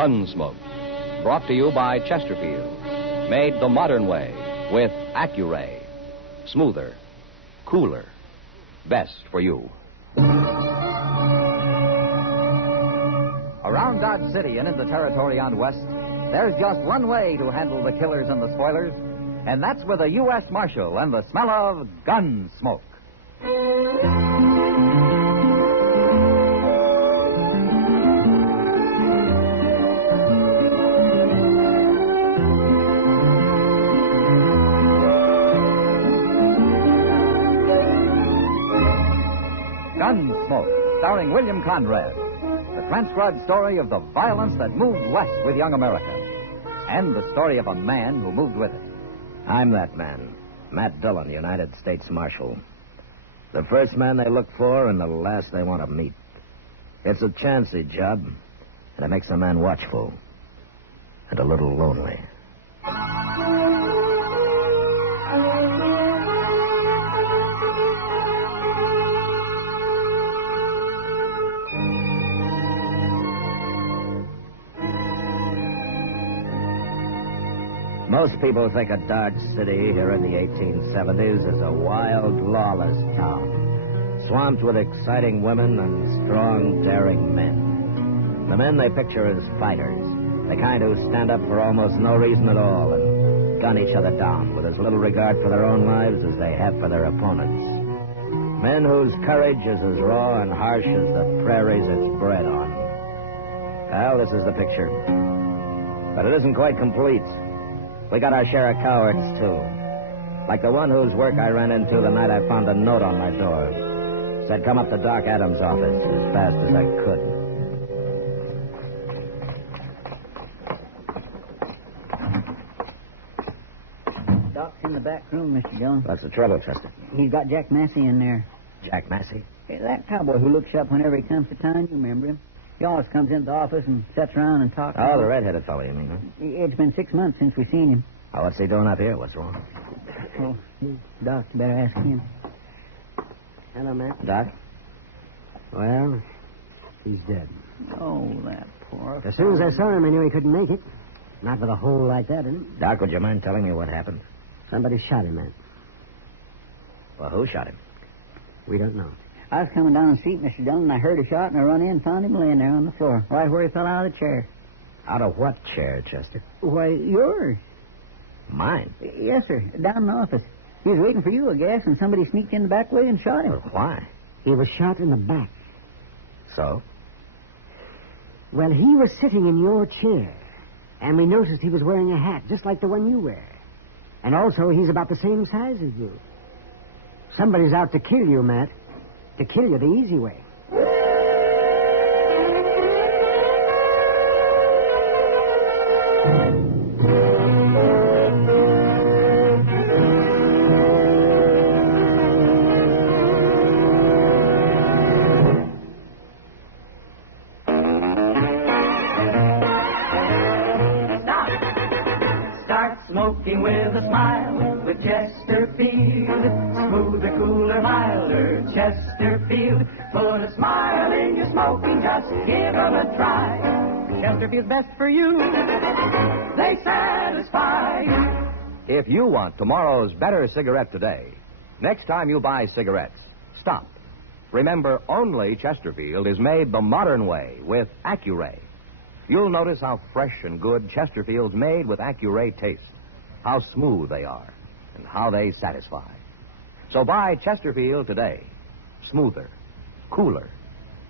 Gunsmoke. Brought to you by Chesterfield. Made the modern way with Accuray. Smoother, cooler, best for you. Around Dodge City and in the territory on West, there's just one way to handle the killers and the spoilers, and that's with a U.S. Marshal and the smell of Gunsmoke. Gunsmoke, starring William Conrad. The transcribed story of the violence that moved west with young America. And the story of a man who moved with it. I'm that man, Matt Dillon, United States Marshal. The first man they look for and the last they want to meet. It's a chancy job, and it makes a man watchful and a little lonely. Most people think of Dodge City here in the 1870s as a wild, lawless town, swamped with exciting women and strong, daring men. The men they picture as fighters, the kind who stand up for almost no reason at all and gun each other down with as little regard for their own lives as they have for their opponents. Men whose courage is as raw and harsh as the prairies it's bred on. Well, this is the picture. But it isn't quite complete. We got our share of cowards, too. Like the one whose work I ran into the night I found a note on my door. Said, come up to Doc Adams' office as fast as I could. Doc's in the back room, Mr. Dillon. What's the trouble, Chester? He's got Jack Massey in there. Jack Massey? Hey, that cowboy who looks you up whenever he comes to town, you remember him. He always comes into the office and sits around and talks. Oh, the red-headed fellow, you mean, huh? It's been 6 months since we've seen him. Oh, what's he doing up here? What's wrong? Oh, Doc, you better ask him. Hello, Matt. Doc? Well, he's dead. Oh, that poor... As soon as I saw him, I knew he couldn't make it. Not with a hole like that in it. Doc, would you mind telling me what happened? Somebody shot him, Matt. Well, who shot him? We don't know. I was coming down the street, Mr. Dillon, and I heard a shot, and I run in and found him laying there on the floor, right where he fell out of the chair. Out of what chair, Chester? Why, yours. Mine? Yes, sir, down in the office. He was waiting for you, I guess, and somebody sneaked in the back way and shot him. Well, why? He was shot in the back. So? Well, he was sitting in your chair, and we noticed he was wearing a hat, just like the one you wear. And also, he's about the same size as you. Somebody's out to kill you, Matt. To kill you the easy way. Start smoking with a smile with Chesterfield. Smoother, cooler, milder, Chesterfield. Put a smile in your smoking, just give them a try. Chesterfield's best for you. They satisfy. If you want tomorrow's better cigarette today, next time you buy cigarettes, stop. Remember, only Chesterfield is made the modern way with Accuray. You'll notice how fresh and good Chesterfield's made with Accuray taste, how smooth they are, and how they satisfy. So buy Chesterfield today. Smoother, cooler,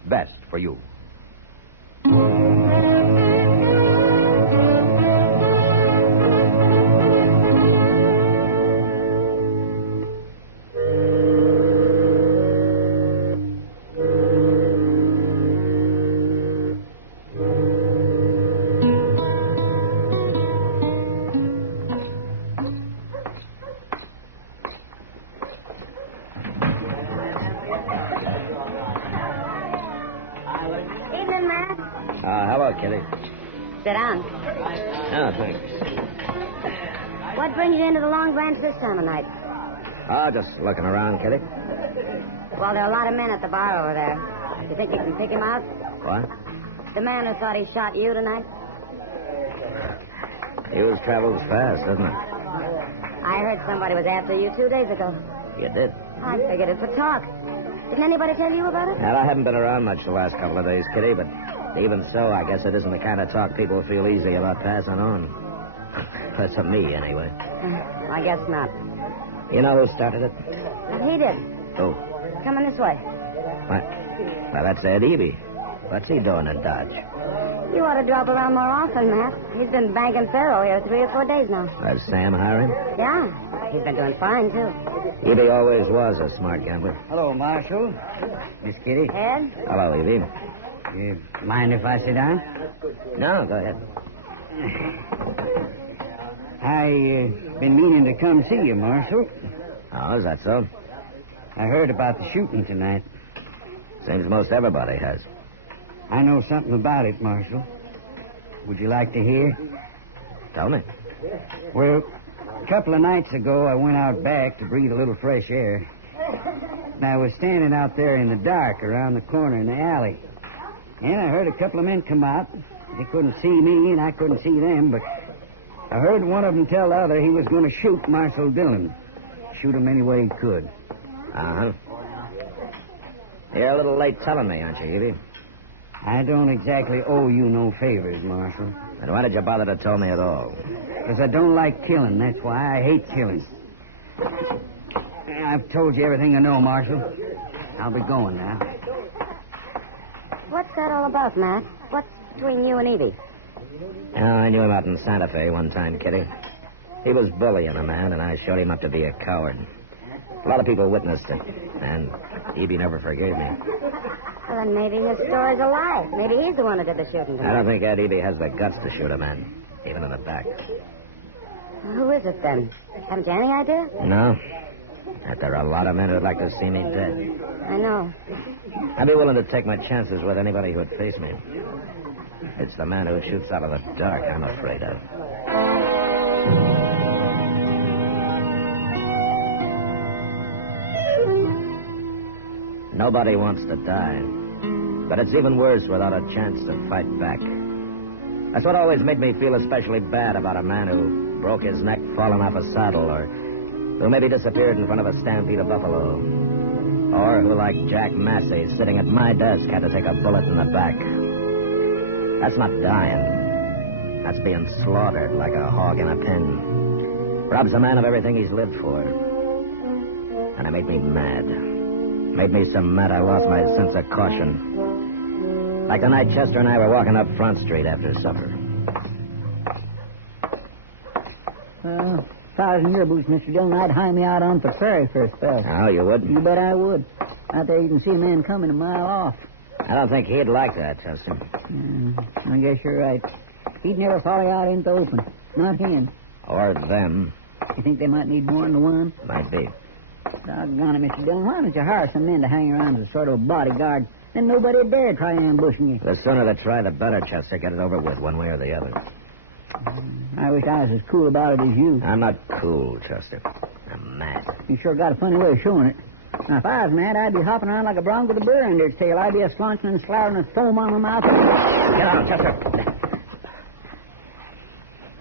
best for you. Hello, Kitty. Sit down. Oh, thanks. What brings you into the Long Branch this time of night? Oh, just looking around, Kitty. Well, there are a lot of men at the bar over there. You think you can pick him out? What? The man who thought he shot you tonight? News travels fast, doesn't it? I heard somebody was after you 2 days ago. You did? I figured it would talk. Didn't anybody tell you about it? Well, I haven't been around much the last couple of days, Kitty, but even so, I guess it isn't the kind of talk people feel easy about passing on. That's for me, anyway. I guess not. You know who started it? He did. Who? Coming this way. What? Well, that's Ed Eby. What's he doing in Dodge? You ought to drop around more often, Matt. He's been banking faro here 3 or 4 days now. Does Sam hire him? Yeah. He's been doing fine, too. Eby always was a smart gambler. Hello, Marshal. Miss Kitty. Ed? Hello, Eby. You mind if I sit down? No, go ahead. Been meaning to come see you, Marshal. Oh, is that so? I heard about the shooting tonight. Seems most everybody has. I know something about it, Marshal. Would you like to hear? Tell me. Well, a couple of nights ago, I went out back to breathe a little fresh air. And I was standing out there in the dark around the corner in the alley. And I heard a couple of men come out. They couldn't see me, and I couldn't see them, but I heard one of them tell the other he was going to shoot Marshal Dillon. Shoot him any way he could. Uh-huh. You're a little late telling me, aren't you, Evie? I don't exactly owe you no favors, Marshal. Then why did you bother to tell me at all? Because I don't like killing. That's why I hate killing. I've told you everything I know, Marshal. I'll be going now. What's that all about, Matt? What's between you and Evie? Oh, I knew him out in Santa Fe one time, Kitty. He was bullying a man, and I showed him up to be a coward. A lot of people witnessed it, and Evie never forgave me. Well, then maybe his story's a lie. Maybe he's the one who did the shooting tonight. I don't think Ed Eby has the guts to shoot a man, even in the back. Well, who is it, then? Haven't you any idea? No. But there are a lot of men who'd like to see me dead. I know. I'd be willing to take my chances with anybody who'd face me. It's the man who shoots out of the dark I'm afraid of. Nobody wants to die. But it's even worse without a chance to fight back. That's what always made me feel especially bad about a man who broke his neck falling off a saddle, or who maybe disappeared in front of a stampede of buffalo, or who, like Jack Massey, sitting at my desk, had to take a bullet in the back. That's not dying. That's being slaughtered like a hog in a pen. Robs a man of everything he's lived for. And it made me mad. Made me so mad I lost my sense of caution. Like the night Chester and I were walking up Front Street after supper. Well, if I was in your boots, Mr. Dillon, I'd hire me out on the prairie for a spell. Oh, you would? You bet I would. Out there you can see a man coming a mile off. I don't think he'd like that, Chester. I guess you're right. He'd never follow you out into the open. Not him. Or them. You think they might need more than one? Might be. Doggone it, Mr. Dillon. Why don't you hire some men to hang around as a sort of a bodyguard? Then nobody'd dare try ambushing you. The sooner they try, the better, Chester. Get it over with one way or the other. I wish I was as cool about it as you. I'm not cool, Chester. I'm mad. You sure got a funny way of showing it. Now, if I was mad, I'd be hopping around like a bronc with a burr under its tail. I'd be a slaunching and slathering and foam on my mouth. Get out, Chester.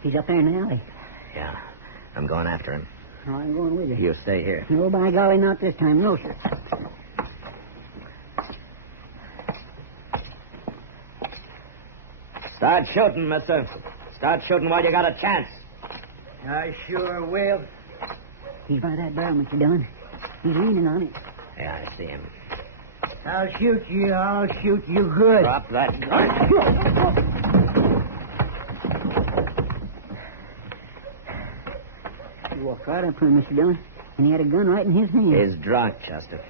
He's up there in the alley. Yeah, I'm going after him. Oh, I'm going with you. You stay here. No, by golly, not this time. No, sir. Start shooting, mister. Start shooting while you got a chance. I sure will. He's by that barrel, Mr. Dillon. He's leaning on it. Yeah, I see him. I'll shoot you. I'll shoot you good. Drop that gun. He walked right up to him, Mr. Dillon, and he had a gun right in his hand. He's drunk, Chester.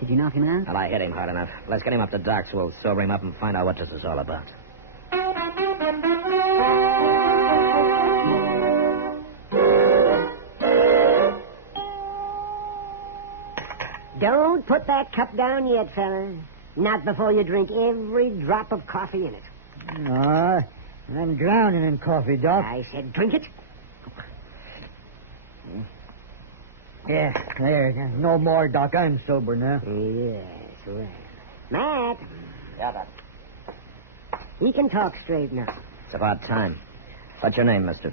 Did you knock him out? Well, I hit him hard enough. Let's get him up the dock so we'll sober him up and find out what this is all about. Don't put that cup down yet, fella. Not before you drink every drop of coffee in it. I'm drowning in coffee, Doc. I said drink it. Yeah, there. No more, Doc. I'm sober now. Yes, well. Matt, Yeah, Doc. we can talk straight now. It's about time. What's your name, mister?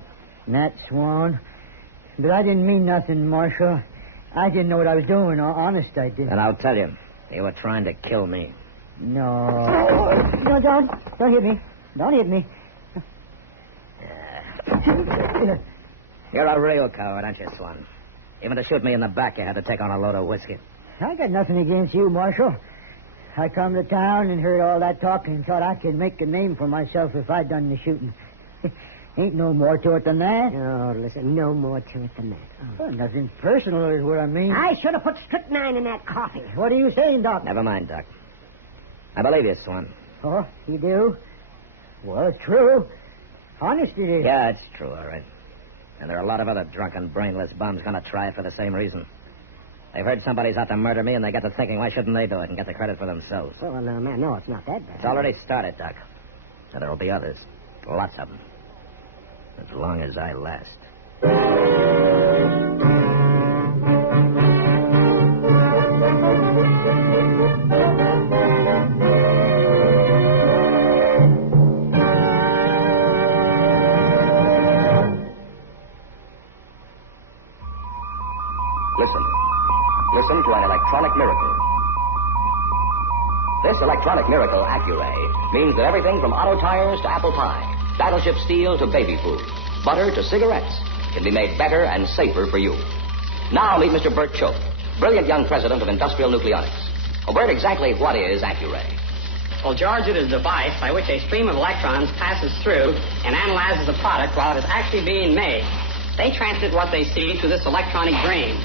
Nat Swan. But I didn't mean nothing, Marshal. I didn't know what I was doing. Honest, I didn't. And I'll tell you, you were trying to kill me. No. No, don't. Don't hit me. Don't hit me. You're a real coward, aren't you, Swan? Even to shoot me in the back, you had to take on a load of whiskey. I got nothing against you, Marshal. I come to town and heard all that talking and thought I could make a name for myself if I'd done the shooting. Ain't no more to it than that. Oh, listen, no more to it than that. Oh. Well, nothing personal is what I mean. I should have put strychnine in that coffee. What are you saying, Doc? Never mind, Doc. I believe you, Swan. Oh, you do? Well, it's true. Honest it is. Yeah, it's true, all right. And there are a lot of other drunken, brainless bums going to try it for the same reason. They've heard somebody's out to murder me, and they get to thinking, why shouldn't they do it and get the credit for themselves? Well, no, man, no, it's not that bad. It's already started, Doc. So there'll be others. Lots of them. As long as I last. Listen to an electronic miracle. This electronic miracle, Accuray, means that everything from auto tires to apple pie, battleship steel to baby food, butter to cigarettes, can be made better and safer for you. Now meet Mr. Bert Choate, brilliant young president of Industrial Nucleonics. Oh, Bert, exactly what is Accuray? Well, George, it is a device by which a stream of electrons passes through and analyzes the product while it is actually being made. They transmit what they see to this electronic brain,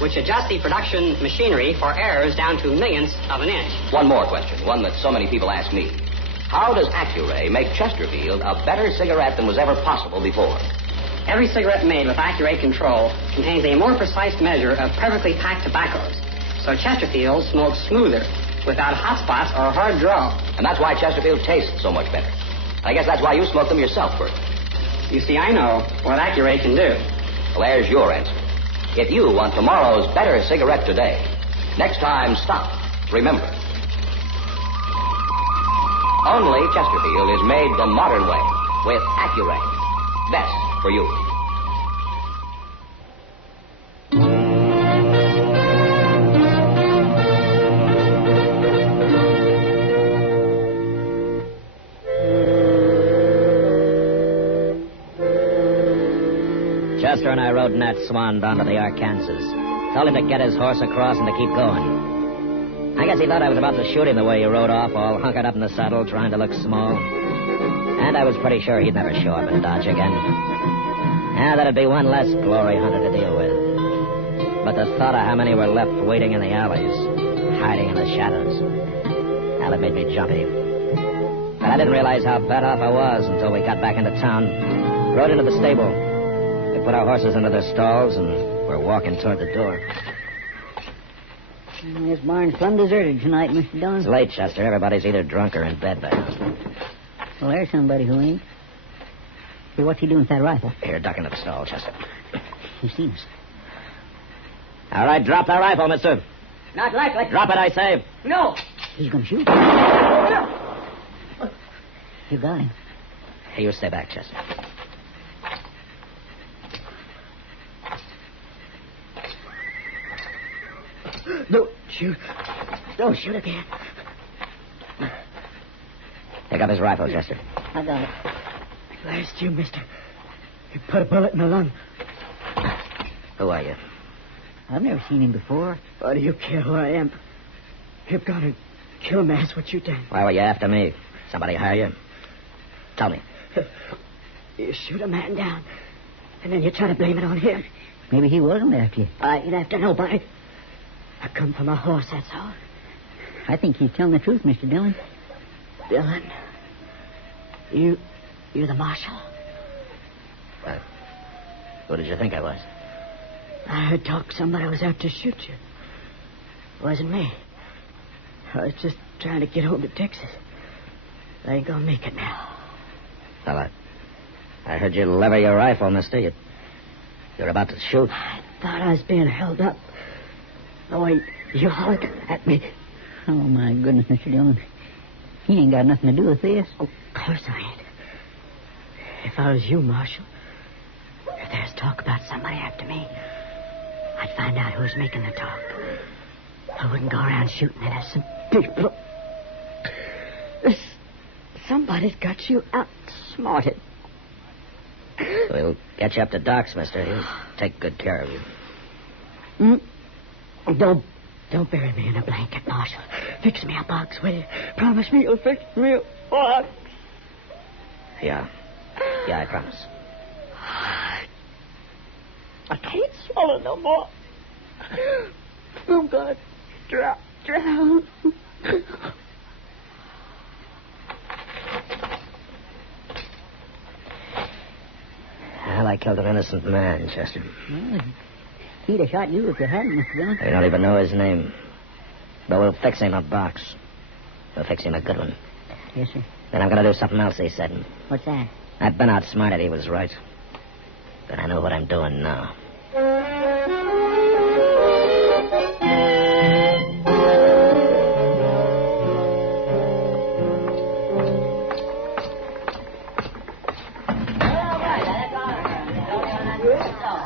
which adjusts the production machinery for errors down to millionths of an inch. One more question, one that so many people ask me. How does Accuray make Chesterfield a better cigarette than was ever possible before? Every cigarette made with Accuray control contains a more precise measure of perfectly packed tobaccos, so Chesterfield smokes smoother, without hot spots or a hard draw. And that's why Chesterfield tastes so much better. I guess that's why you smoke them yourself, Bert. You see, I know what Accuray can do. Well, there's your answer. If you want tomorrow's better cigarette today, next time, stop. Remember, only Chesterfield is made the modern way with Accuray. Best for you. Chester and I rode Nat Swan down to the Arkansas. Told him to get his horse across and to keep going. I guess he thought I was about to shoot him the way he rode off, all hunkered up in the saddle, trying to look small. And I was pretty sure he'd never show up in Dodge again. Yeah, that'd be one less glory hunter to deal with. But the thought of how many were left waiting in the alleys, hiding in the shadows, well, it made me jumpy. But I didn't realize how bad off I was until we got back into town, rode into the stable. We put our horses into their stalls, and we're walking toward the door. This barn's plumb deserted tonight, Mr. Dillon. It's late, Chester. Everybody's either drunk or in bed by now. Well, there's somebody who ain't. Hey, what's he doing with that rifle? Here, duck into the stall, Chester. He's seen us. All right, drop that rifle, mister. Not likely. Drop it, I say. No. He's going to shoot. You got him. Hey, you stay back, Chester. Don't shoot. Don't shoot again. Pick up his rifle, Chester. I got it. Last you, mister. You put a bullet in my lung. Who are you? I've never seen him before. Why do you care who I am? You've got to kill me. That's what you done. Why were you after me? Somebody hire you? Tell me. You shoot a man down, and then you try to blame it on him. Maybe he wasn't after you. I ain't after nobody. I come for my horse, that's all. I think he's telling the truth, Mr. Dillon. Dillon, you're the marshal? Well, who did you think I was? I heard talk somebody was out to shoot you. It wasn't me. I was just trying to get home to Texas. I ain't gonna make it now. Well, I heard you lever your rifle, mister. You're about to shoot. I thought I was being held up. Oh, you hollered at me. Oh, my goodness, Mr. Dillon. He ain't got nothing to do with this. Oh, of course I ain't. If I was you, Marshal, there's talk about somebody after me, I'd find out who's making the talk. I wouldn't go around shooting innocent people. Somebody's got you outsmarted. We'll get you up to Doc's, mister. He'll take good care of you. Don't bury me in a blanket, Marshal. Fix me a box, will you? Promise me you'll fix me a box. Yeah. Yeah, I promise. I can't swallow no more. I'm going to drown. Well, I killed an innocent man, Chester. Well, he'd have shot you if you hadn't, Mr. Dillon. We don't even know his name. But we'll fix him a box. We'll fix him a good one. Yes, sir. Then I'm going to do something else he said. What's that? I've been outsmarted. He was right. But I know what I'm doing now.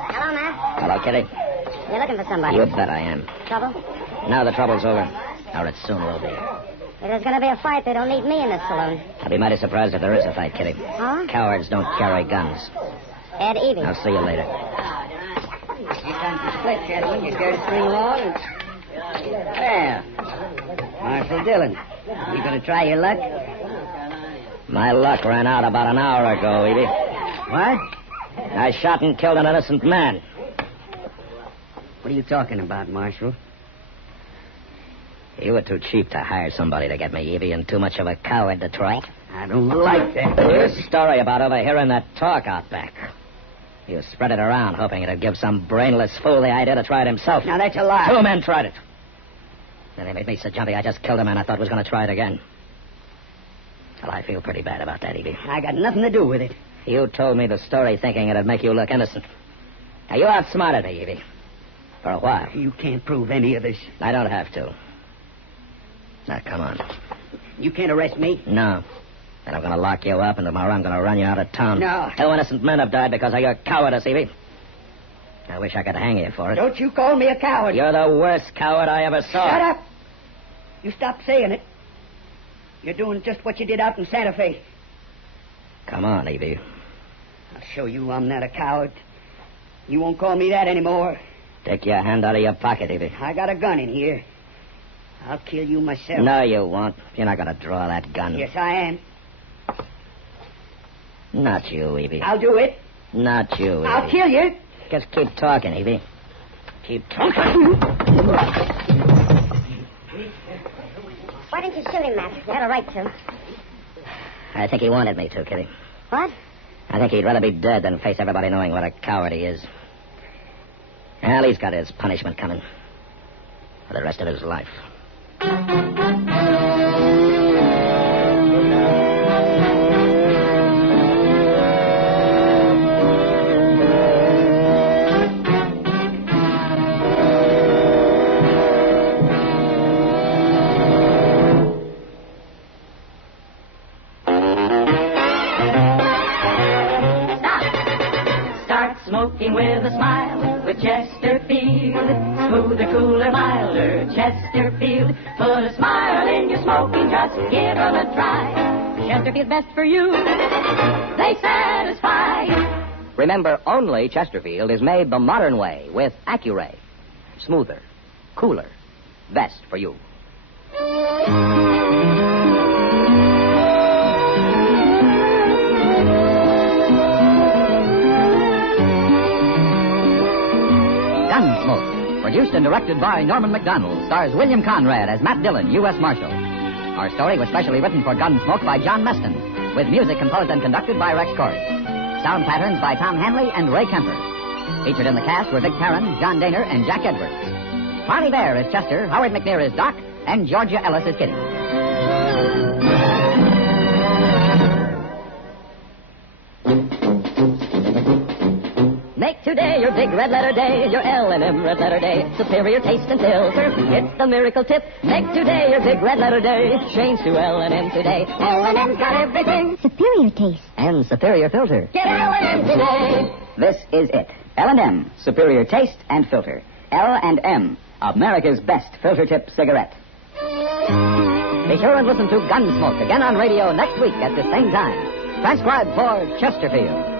Hello, Matt. Hello, Kitty. You're looking for somebody. You bet I am. Trouble? Now the trouble's over. Or it soon will be. If there's going to be a fight, they don't need me in this saloon. I'll be mighty surprised if there is a fight, Kitty. Huh? Cowards don't carry guns. Ed Evie. I'll see you later. You time to split, gentlemen. You care to string along? Well, Marshal Dillon, you going to try your luck? My luck ran out about an hour ago, Evie. What? I shot and killed an innocent man. What are you talking about, Marshal? You were too cheap to hire somebody to get me, Evie, and too much of a coward to try. I don't like that. Your story about overhearing that talk out back. You spread it around, hoping it'd give some brainless fool the idea to try it himself. Now, that's a lie. 2 men tried it. Then they made me so jumpy I just killed a man I thought was going to try it again. Well, I feel pretty bad about that, Evie. I got nothing to do with it. You told me the story thinking it'd make you look innocent. Now, you outsmarted me, Evie. For a while. You can't prove any of this. I don't have to. Now, come on. You can't arrest me. No. Then I'm going to lock you up, and tomorrow I'm going to run you out of town. No. 2 innocent men have died because of your cowardice, Evie. I wish I could hang you for it. Don't you call me a coward. You're the worst coward I ever saw. Shut up. You stop saying it. You're doing just what you did out in Santa Fe. Come on, Evie. I'll show you I'm not a coward. You won't call me that anymore. Take your hand out of your pocket, Evie. I got a gun in here. I'll kill you myself. No, you won't. You're not going to draw that gun. Yes, I am. Not you, Evie. I'll do it. Not you, Evie. I'll kill you. Just keep talking, Evie. Keep talking. Why didn't you shoot him, Matt? You had a right to. I think he wanted me to, Kitty. What? I think he'd rather be dead than face everybody knowing what a coward he is. Well, he's got his punishment coming. For the rest of his life. Smoking with a smile with Chesterfield. Smoother, cooler, milder, Chesterfield. Put a smile in your smoking, just give them a try. Chesterfield's best for you. They satisfy. Remember, only Chesterfield is made the modern way with Accuray. Smoother, cooler, best for you. Gunsmoke, produced and directed by Norman MacDonnell, stars William Conrad as Matt Dillon, U.S. Marshal. Our story was specially written for Gunsmoke by John Meston, with music composed and conducted by Rex Corey. Sound patterns by Tom Hanley and Ray Kemper. Featured in the cast were Vic Perrin, John Daner, and Jack Edwards. Parley Baer is Chester, Howard McNear is Doc, and Georgia Ellis is Kitty. Make today your big red letter day, your L&M red letter day. Superior taste and filter, it's the miracle tip. Make today your big red letter day. Change to L&M today. L&M's got everything. Superior taste. And superior filter. Get L&M today. This is it. L&M, superior taste and filter. L&M, America's best filter tip cigarette. Be sure and listen to Gunsmoke again on radio next week at the same time. Transcribed for Chesterfield.